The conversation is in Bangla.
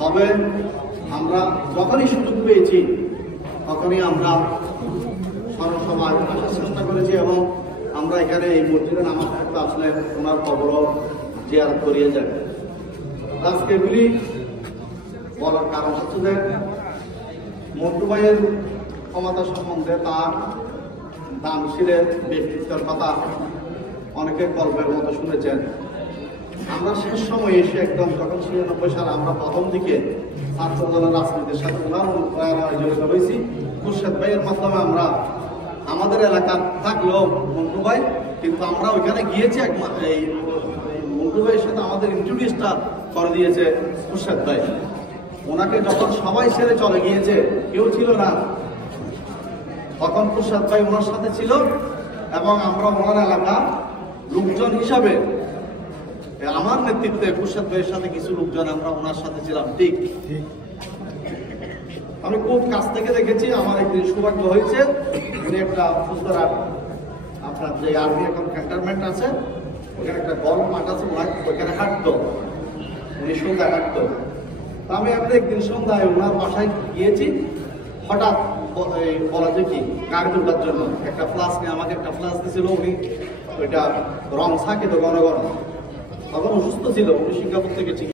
তবে আমরা যখনই সুযোগ পেয়েছি তখনই আমরা সর্বসময় আসার চেষ্টা করেছি এবং আমরা এখানে এই মসজিদে নামাজ পড়তে আসলে ওনার কবরও জিয়ারত করিয়ে যায়। আজকে এগুলি বলার কারণ হচ্ছে যে মন্টু ভাইয়ের ক্ষমতা সম্বন্ধে তার দানশীলের ব্যক্তিত্বের কথা অনেকে গল্পের মতো শুনেছেন। আমরা শেষ সময়ে এসে একদম যখন ৯৬ সালে আমরা প্রথম দিকে ছাত্র দলের রাজনীতির সাথে জড়িত হয়েছি, খুরশেদ ভাইয়ের মাধ্যমে আমরা আমাদের এলাকা থাকলেও মন্টু ভাই, কিন্তু আমরা ওইখানে গিয়েছি এই মন্টু ভাইয়ের সাথে আমাদের ইন্ট্রোডিউসটা করে দিয়েছে খুরশেদ ভাই। ওনাকে যখন সবাই ছেড়ে চলে গিয়েছে, কেউ ছিল না, তখন খুরশেদ ভাই ওনার সাথে ছিল এবং আমরা ওনার এলাকা লোকজন হিসাবে আমার নেতৃত্বে খুরশেদ ভাইয়ের সাথে কিছু লোকজন আমরা ওনার সাথে ছিলাম। ঠিক আমি খুব কাছ থেকে দেখেছি। আমার একদিন সৌভাগ্য হয়েছে, উনি একটা ফুলতরার আপনার যে আর্মি এখন ক্যান্টনমেন্ট আছে, ওখানে একটা বল মাঠ আছে, ওইখানে হাঁটতো, উনি সন্ধ্যায় হাঁটতো। আমি একদিন সন্ধ্যায় ওনার বাসায় গিয়েছি, হঠাৎ বলা যে কি গাড়ি তোলার জন্য একটা ফ্লাস নিয়ে আমাকে একটা ফ্লাস দিয়েছিল। উনি ওইটা রং থাকে তো ঘন ঘন, তখন অসুস্থ ছিল, উনি সিঙ্গাপুর থেকে ঠিক